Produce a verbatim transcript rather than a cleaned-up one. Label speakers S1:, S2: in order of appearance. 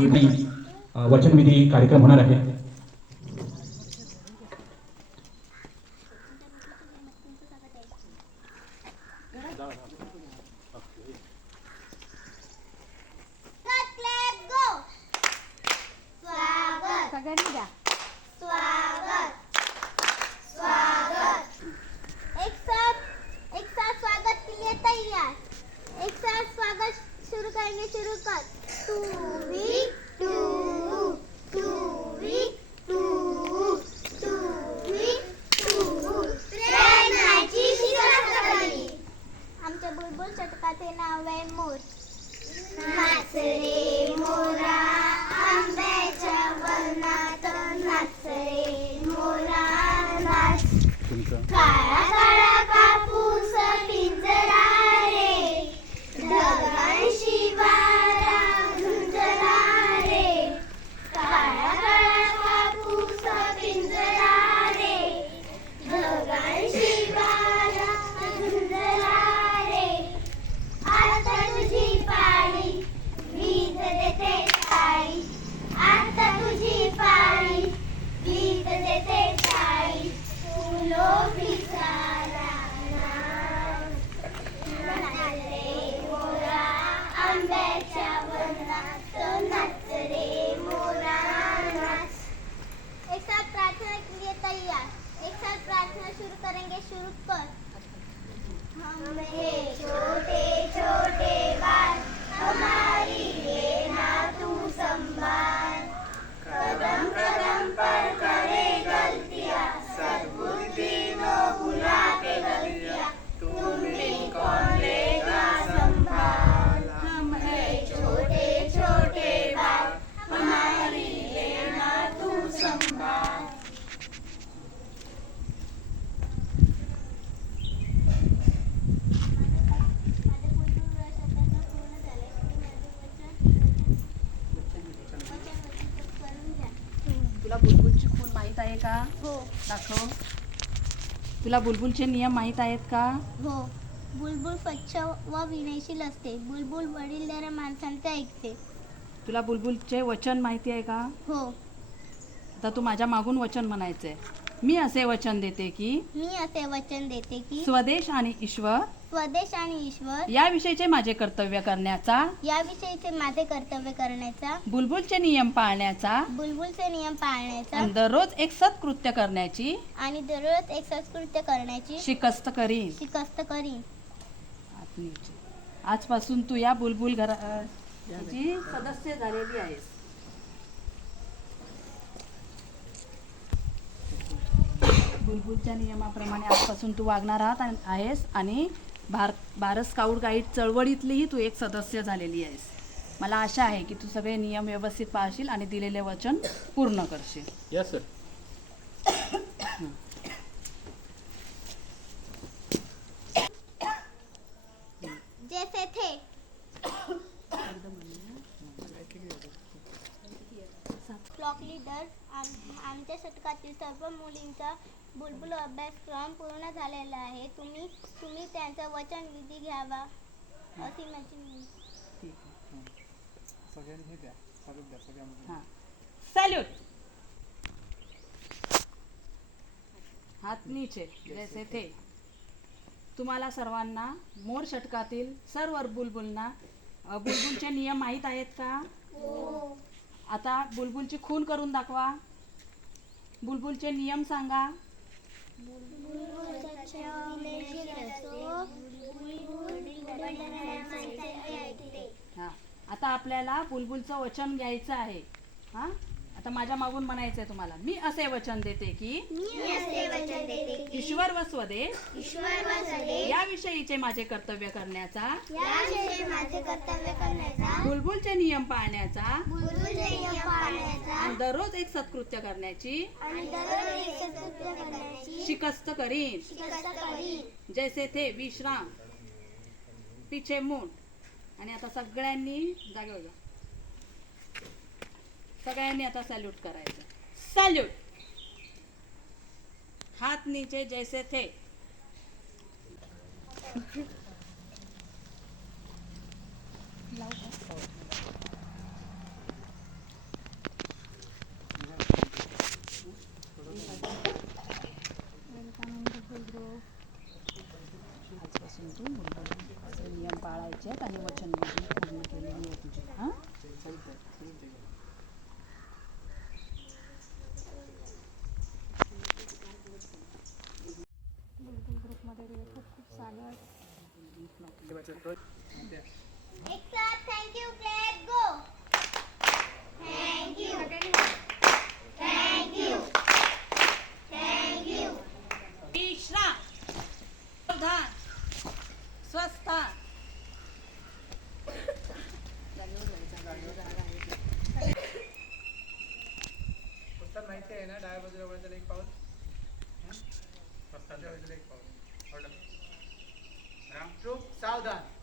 S1: निर्णयी वचनविधी कार्यक्रम होणार आहे.
S2: सगळ्यांनी द्या.
S3: स्वागत स्वागत एक साथ एक साथ स्वागत के लिए तैयार. एक साथ स्वागत शुरू करेंगे. शुरू कर. टू वी टू टू वी टू टू वी टू प्रेमाची शिकवणी. आमच्या बुलबुल षटकाचे नाव आहे मोर. नाच रे मोरा आंब्याच्या वनात नाच रे मोरा नाच. काळा काळा कापूस पिंजरा रे ढगांशी वारा झुंजरा रे. काळा काळा कापूस पिंजरा रे ढगांशी वारा झुंजरा रे. आता तुझी पाळी वीज देते टाळी. आता तुझी पाळी वीज देते टाळी. फुलो भिसारा नाच रे मोरा आंब्याच्या वनात नाच रे मोरा नाच. एक साथ प्रार्थना के लिए तैयार. एक साथ प्रार्थना शुरू करेंगे. शुरू कर. हम है छोटे छोटे बाल हमारी लेना तू संभाल. कदम कदम पर करे गलतियाँ सद्बुद्धि नो भुला के गलतियाँ तुम्हें कौन लेगा संभाल. हम है छोटे छोटे बाल हमारी लेना तू संभाल.
S2: तुला बुलबुलची खून माहीत आहे का?
S3: हो
S2: दाखव. तुला बुलबुलचे नियम माहीत आहेत का?
S3: हो. बुलबुल स्वच्छ व विनयशील असते. बुलबुल वडीलधाऱ्या माणसांचे ऐकते.
S2: तुला बुलबुलचे वचन माहिती आहे का?
S3: हो.
S2: आता तू माझ्या मागून वचन म्हणायचंय. मी असे वचन देते की
S3: मी असे वचन देते की
S2: स्वदेश आणि ईश्वर
S3: स्वदेश आणि ईश्वर
S2: याविषयीचे माझे कर्तव्य करण्याचा,
S3: याविषयीचे माझे कर्तव्य करण्याचा,
S2: बुलबुलचे नियम पाळण्याचा
S3: बुलबुलचे नियम पाळण्याचा
S2: आणि दररोज एक सत्कृत्य करण्याची
S3: आणि दररोज एक संस्कृत्य करण्याची
S2: शिकस्त करीन.
S3: शिकस्त करीन.
S2: आजपासून तू या बुलबुल घराची सदस्य झालेली आहेस. बुलबुलच्या नियमाप्रमाणे आजपासून तू वागणार आहात आणि आहेस आणि भार भारत स्काउट गाईड चळवळीतलीही तू एक सदस्य झालेली आहेस. मला आशा आहे की तू सगळे नियम व्यवस्थित पाळशील आणि दिलेले वचन पूर्ण करशील.
S1: Yes sir.
S3: जैसे थे क्लॉक लीडर. आमच्या षटकातील सर्व मुलींचा बुलबुल अभ्यासक्रम पूर्ण झालेला आहे. तुम्ही तुम्ही त्यांचा वचनविधी घ्यावा अशी माझी विनंती.
S2: हां, सॅल्यूट. हात नीचे जैसे थे. तुम्हाला सर्वांना मोर षटकातील सर्व बुलबुलना बुलबुलचे नियम माहीत आहेत का?
S3: हो.
S2: आता बुलबुलची खून करून दाखवा. बुलबुलचे नियम सांगा. हां, आता आपल्याला बुलबुलचं वचन घ्यायचं आहे. हां, आता माझ्या मागून म्हणायचंय तुम्हाला. मी असे वचन देते की
S3: मी असे वचन देते की
S2: ईश्वर व स्वदेश
S3: ईश्वर व स्वदेश
S2: याविषयीचे माझे कर्तव्य करण्याचा,
S3: याविषयी माझे कर्तव्य करण्याचा,
S2: बुलबुलचे नियम पाळण्याचा
S3: बुलबुलचे नियम पाळण्याचा
S2: आणि दररोज एक सत्कृत्य करण्याची
S3: आणि दररोज एक सत्कृत्य करण्याची
S2: शिकस्त करीन.
S3: शिकस्त करीन.
S2: जैसे थे विश्राम पीछे मूठ. आणि आता सगळ्यांनी जागेवर जा. सगळ्यांनी आता सॅल्यूट करायचं. सॅल्यूट. हात नीचे जैसे थे. आहेत आणि वचनविधी पूर्ण केलेली आहे तुझी. हां
S3: बुलबुल ग्रुपमध्ये खूप खूप स्वागत. एक साथ थँक्यू प्लेट गो. Thank you thank you thank you.
S2: विश्राम, सावधान, स्वस्थान.
S4: पुस्तक माहिती आहे ना, डाव्या बाजूला वळताना एक पाऊल, डाव्या बाजूला एक पाऊल. ऑर्डर. रामचूक सावधान.